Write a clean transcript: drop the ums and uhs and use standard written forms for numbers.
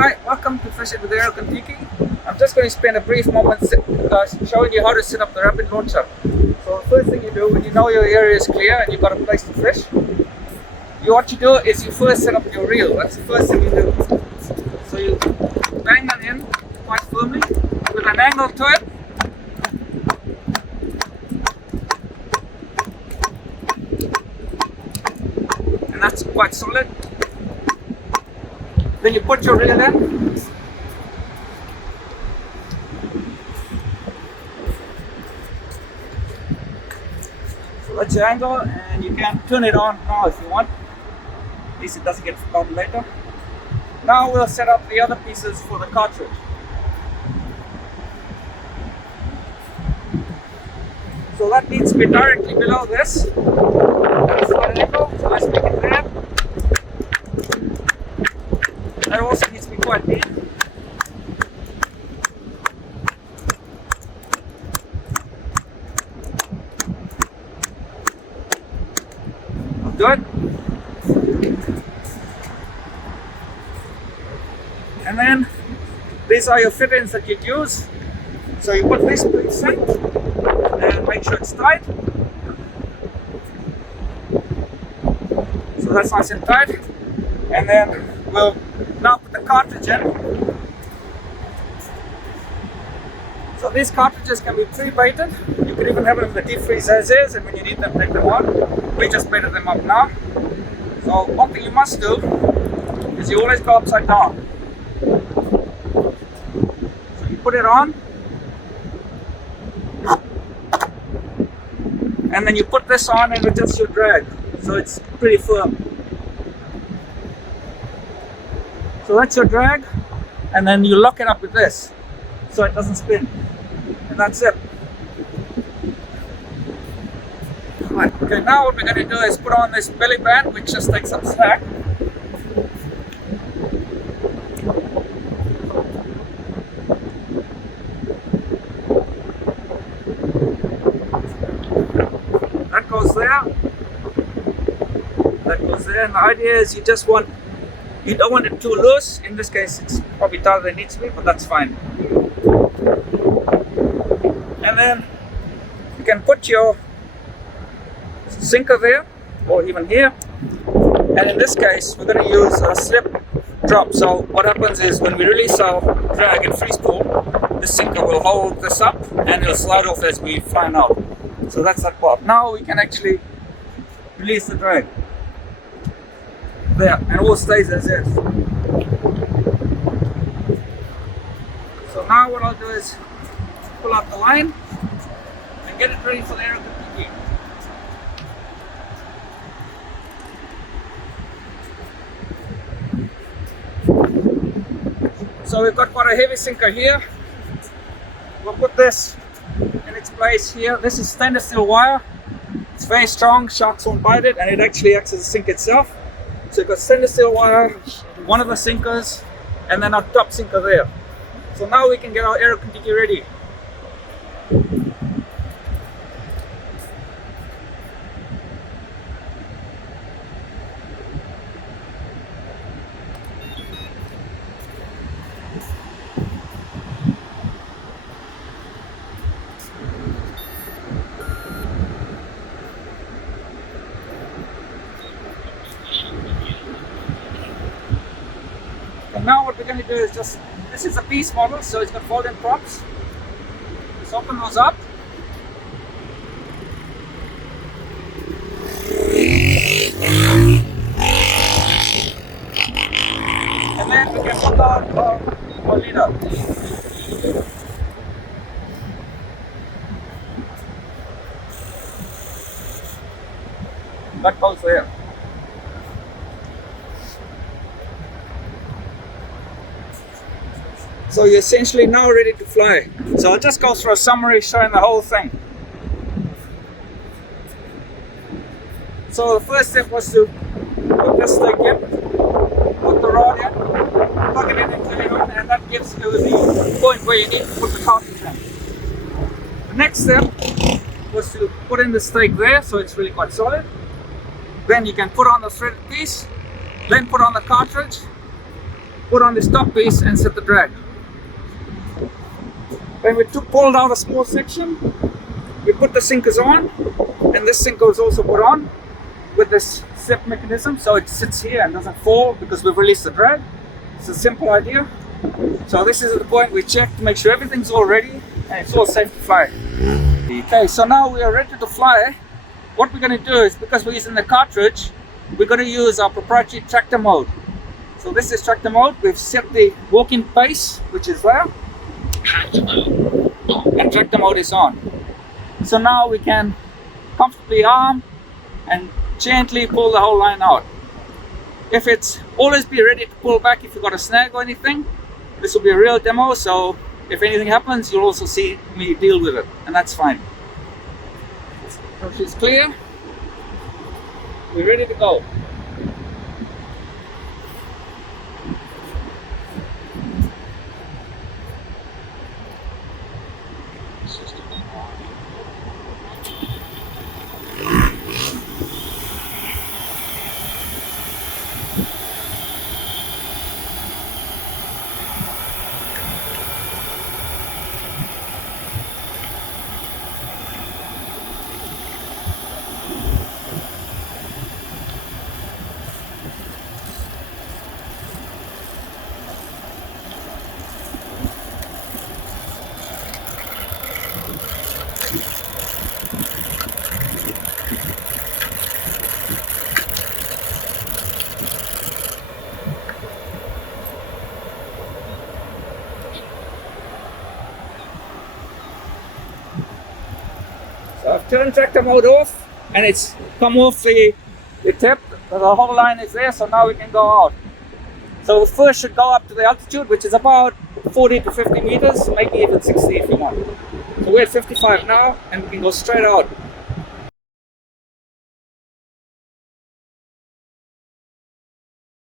Hi, welcome to Fish It with Aero Kentucky. I'm just going to spend a brief moment showing you how to set up the Rapid Launcher. So the first thing you do when you know your area is clear and you've got a place to fish, what you do is you first set up your reel. That's the first thing you do. So you bang that in quite firmly with an angle to it. And that's quite solid. Then you put your reel in. So that's your angle, and you can turn it on now if you want. At least it doesn't get forgotten later. Now we'll set up the other pieces for the cartridge. So that needs to be directly below this. That's one angle, so let's make it there. That also needs to be quite deep. Good. And then these are your fittings that you'd use. So you put this piece in and make sure it's tight. So that's nice and tight. And then we'll now put the cartridge in. So these cartridges can be pre-baited. You can even have them in the deep freeze as is, and when you need them, take them on. We just baited them up now. So one thing you must do is you always go upside down. So you put it on, and then you put this on and adjust your drag. So it's pretty firm. So that's your drag, and then you lock it up with this so it doesn't spin. And that's it. Right. Okay, now what we're going to do is put on this belly band, which just takes some slack. That goes there. That goes there. And the idea is you don't want it too loose. In this case, it's probably tighter than it needs to be, but that's fine. And then you can put your sinker there, or even here. And in this case, we're going to use a slip drop. So what happens is when we release our drag in free spool, the sinker will hold this up and it'll slide off as we fly out. So that's that part. Now we can actually release the drag. There, and all stays as is. So now what I'll do is pull out the line and get it ready for the aero Kentucky. So we've got quite a heavy sinker here. We'll put this in its place here. This is stainless steel wire. It's very strong, sharks won't bite it, and it actually acts as a sink itself. So you've got stainless steel wire, one of the sinkers, and then our top sinker there. So now we can get our aero Kentucky ready. And now what we're going to do is this is a piece model, so it's got fold-in props. Let's open those up. And then we can put on our leader. That goes there. So you're essentially now ready to fly. So I'll just go through a summary showing the whole thing. So the first step was to put this thing in, put the rod in, plug it in into the head, and that gives you the point where you need to put the cartridge in. The next step was to put in the stake there, so it's really quite solid. Then you can put on the threaded piece, then put on the cartridge, put on this top piece and set the drag. When we pulled out a small section, we put the sinkers on, and this sinker is also put on with this slip mechanism, so it sits here and doesn't fall because we've released the drag. It's a simple idea. So this is the point we check to make sure everything's all ready and it's all safe to fly. Okay, so now we are ready to fly. What we're going to do is, because we're using the cartridge, we're going to use our proprietary tractor mode. So this is tractor mode. We've set the walking pace, which is there, and tractor mode is on. So now we can comfortably arm and gently pull the whole line out. If it's always be ready to pull back if you've got a snag or anything. This will be a real demo, so if anything happens, you'll also see me deal with it, and that's fine. So she's clear. We're ready to go. So I've turned tractor mode off, and it's come off the tip. The whole line is there, so now we can go out. So we first should go up to the altitude, which is about 40 to 50 meters, maybe even 60 if you want. So we're at 55 now, and we can go straight out.